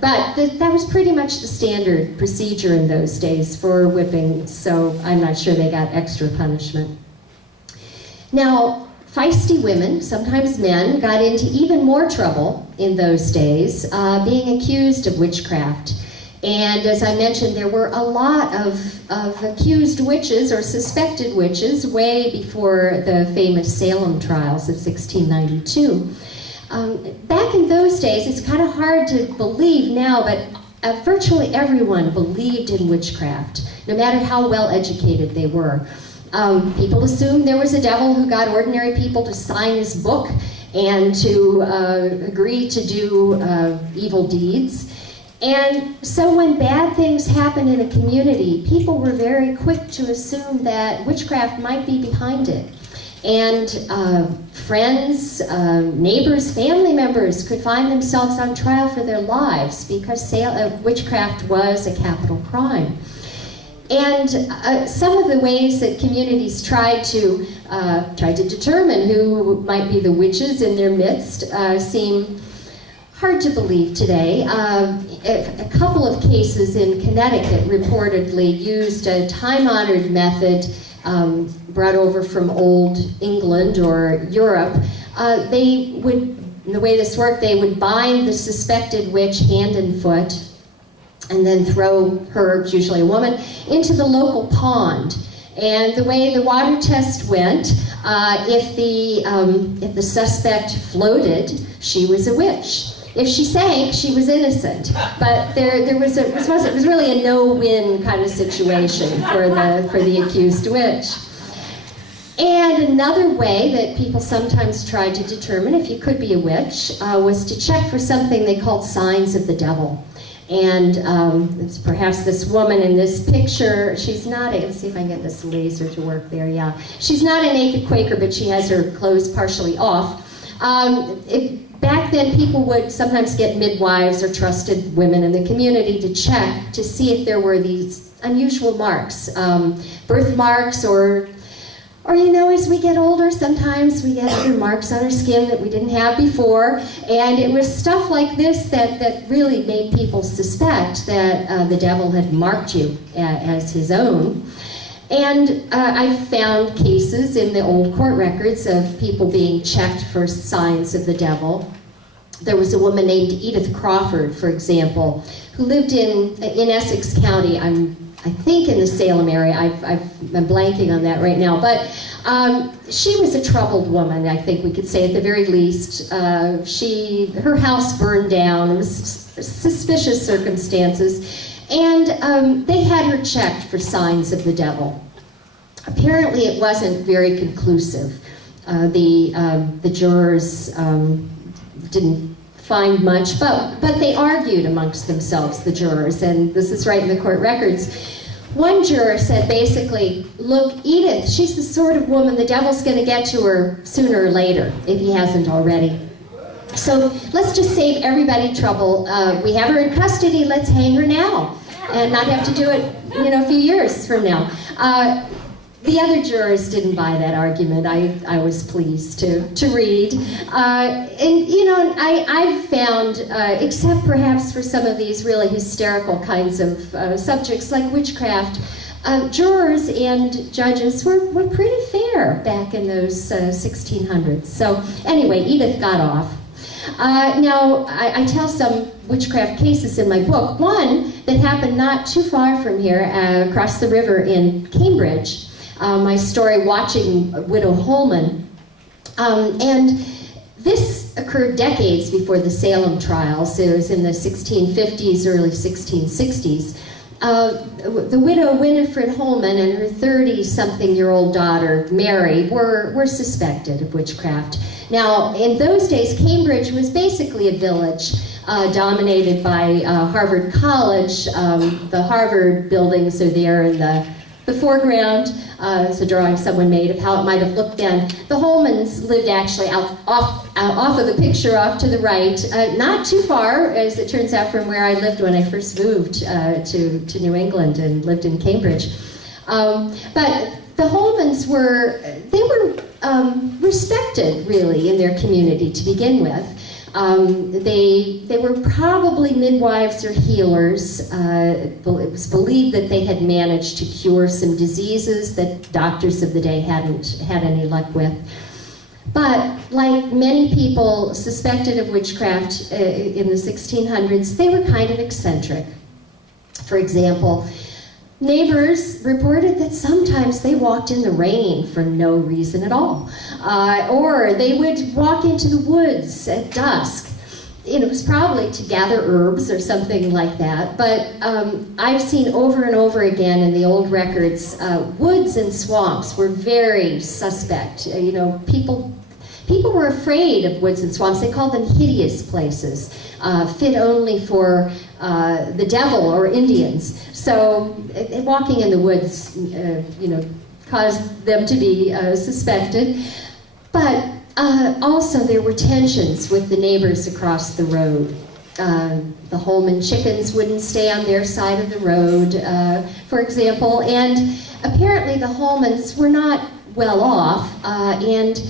That was pretty much the standard procedure in those days for whipping, so I'm not sure they got extra punishment. Now, feisty women, sometimes men, got into even more trouble in those days, being accused of witchcraft. And as I mentioned, there were a lot of accused witches or suspected witches way before the famous Salem trials of 1692. Back in those days, it's kind of hard to believe now, but virtually everyone believed in witchcraft, no matter how well educated they were. People assumed there was a devil who got ordinary people to sign his book and to agree to do evil deeds. And so when bad things happened in a community, people were very quick to assume that witchcraft might be behind it. And friends, neighbors, family members could find themselves on trial for their lives because witchcraft was a capital crime. And some of the ways that communities tried to determine who might be the witches in their midst seem hard to believe today. A couple of cases in Connecticut reportedly used a time-honored method brought over from old England or Europe. The way this worked, they would bind the suspected witch hand and foot and then throw her, usually a woman, into the local pond. And the way the water test went, if the suspect floated, she was a witch. If she sank, she was innocent. But it was really a no-win kind of situation for the accused witch. And another way that people sometimes tried to determine if you could be a witch was to check for something they called signs of the devil. And it's perhaps this woman in this picture, she's not let's see if I can get this laser to work there, yeah. She's not a naked Quaker, but she has her clothes partially off. Back then, people would sometimes get midwives or trusted women in the community to check to see if there were these unusual marks, birthmarks, or as we get older, sometimes we get other marks on our skin that we didn't have before, and it was stuff like this that really made people suspect that the devil had marked you as his own. And I found cases in the old court records of people being checked for signs of the devil. There was a woman named Edith Crawford, for example, who lived in Essex County. I think in the Salem area. I'm blanking on that right now. But she was a troubled woman, I think we could say at the very least. Her house burned down. It was suspicious circumstances. And they had her checked for signs of the devil. Apparently it wasn't very conclusive. The jurors didn't find much, but they argued amongst themselves, the jurors, and this is right in the court records. One juror said basically, look, Edith, she's the sort of woman the devil's going to get to her sooner or later, if he hasn't already. So let's just save everybody trouble. We have her in custody, let's hang her now, and not have to do it, a few years from now. The other jurors didn't buy that argument. I was pleased to read. I've found, except perhaps for some of these really hysterical kinds of subjects like witchcraft, jurors and judges were pretty fair back in those 1600s. So anyway, Edith got off. Now, I tell some witchcraft cases in my book. One that happened not too far from here, across the river in Cambridge. My story, Watching Widow Holman. And this occurred decades before the Salem trials. It was in the 1650s, early 1660s. The widow Winifred Holman and her 30-something-year-old daughter, Mary, were suspected of witchcraft. Now, in those days, Cambridge was basically a village dominated by Harvard College. The Harvard buildings are there in the foreground. It's a drawing someone made of how it might have looked then. The Holmans lived actually off of the picture, off to the right, not too far, as it turns out, from where I lived when I first moved to New England and lived in Cambridge. But the Holmans were respected, really, in their community to begin with. They were probably midwives or healers. It was believed that they had managed to cure some diseases that doctors of the day hadn't had any luck with. But like many people suspected of witchcraft in the 1600s, they were kind of eccentric. For example, neighbors reported that sometimes they walked in the rain for no reason at all. Or they would walk into the woods at dusk. It was probably to gather herbs or something like that. But I've seen over and over again in the old records, woods and swamps were very suspect. People were afraid of woods and swamps. They called them hideous places, fit only for the devil or Indians. So walking in the woods, caused them to be suspected. But also there were tensions with the neighbors across the road. The Holman chickens wouldn't stay on their side of the road, for example. And apparently the Holmans were not well off and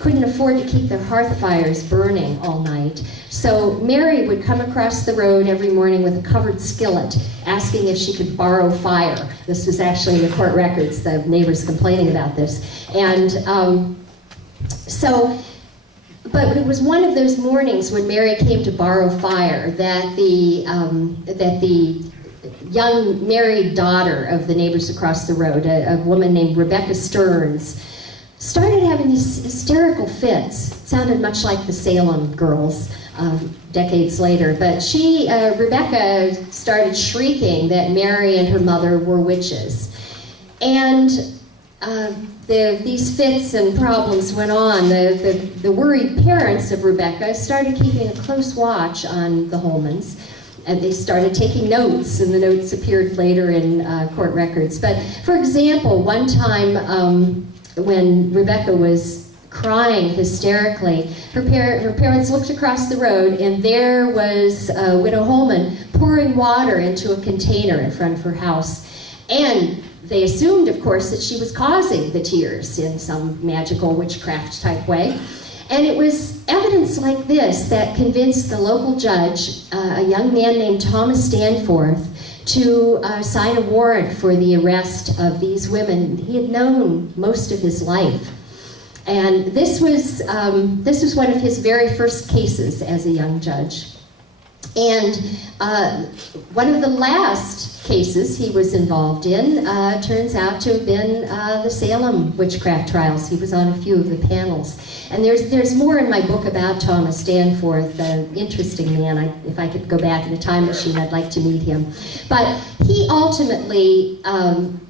couldn't afford to keep their hearth fires burning all night. So Mary would come across the road every morning with a covered skillet, asking if she could borrow fire. This was actually in the court records, the neighbors complaining about this. And but it was one of those mornings when Mary came to borrow fire that the young married daughter of the neighbors across the road, a woman named Rebecca Stearns, started having these hysterical fits. It sounded much like the Salem girls decades later. But Rebecca started shrieking that Mary and her mother were witches. And these fits and problems went on. The worried parents of Rebecca started keeping a close watch on the Holmans. And they started taking notes, and the notes appeared later in court records. But for example, one time, when Rebecca was crying hysterically, her parents looked across the road, and there was Widow Holman pouring water into a container in front of her house. And they assumed, of course, that she was causing the tears in some magical witchcraft type way. And it was evidence like this that convinced the local judge, a young man named Thomas Danforth, to sign a warrant for the arrest of these women he had known most of his life. And this was one of his very first cases as a young judge. And one of the last cases he was involved in turns out to have been the Salem witchcraft trials. He was on a few of the panels. And there's more in my book about Thomas Danforth, an interesting man. If I could go back in a time machine, I'd like to meet him. But he ultimately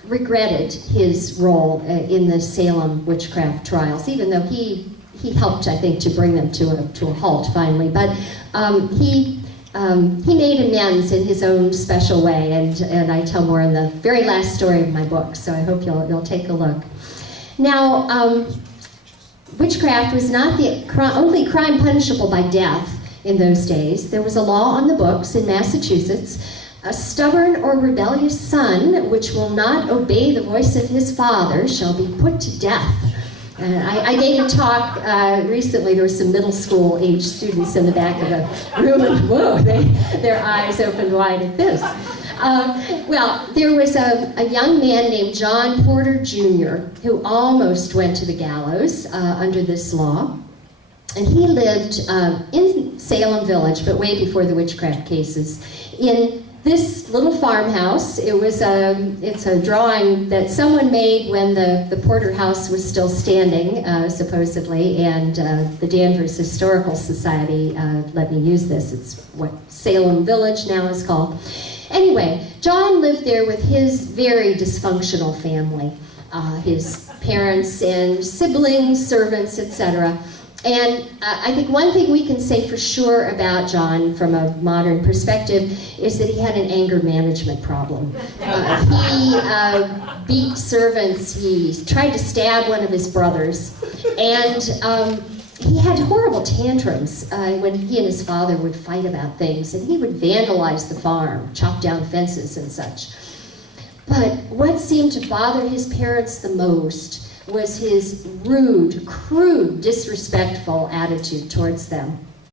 regretted his role in the Salem witchcraft trials, even though he helped, I think, to bring them to a halt finally. But he made amends in his own special way, and I tell more in the very last story of my book, so I hope you'll take a look. Now, witchcraft was not the only crime punishable by death in those days. There was a law on the books in Massachusetts: a stubborn or rebellious son which will not obey the voice of his father shall be put to death. I gave a talk recently. There were some middle school age students in the back of the room, and whoa, their eyes opened wide at this. Well, there was a young man named John Porter Jr. who almost went to the gallows under this law. And he lived in Salem Village, but way before the witchcraft cases, in this little farmhouse. It's a drawing that someone made when the Porter house was still standing, supposedly, and the Danvers Historical Society let me use this. It's what Salem Village now is called. Anyway, John lived there with his very dysfunctional family, his parents and siblings, servants, etc. And I think one thing we can say for sure about John from a modern perspective is that he had an anger management problem. He beat servants, he tried to stab one of his brothers, and he had horrible tantrums when he and his father would fight about things, and he would vandalize the farm, chop down fences and such. But what seemed to bother his parents the most was his rude, crude, disrespectful attitude towards them.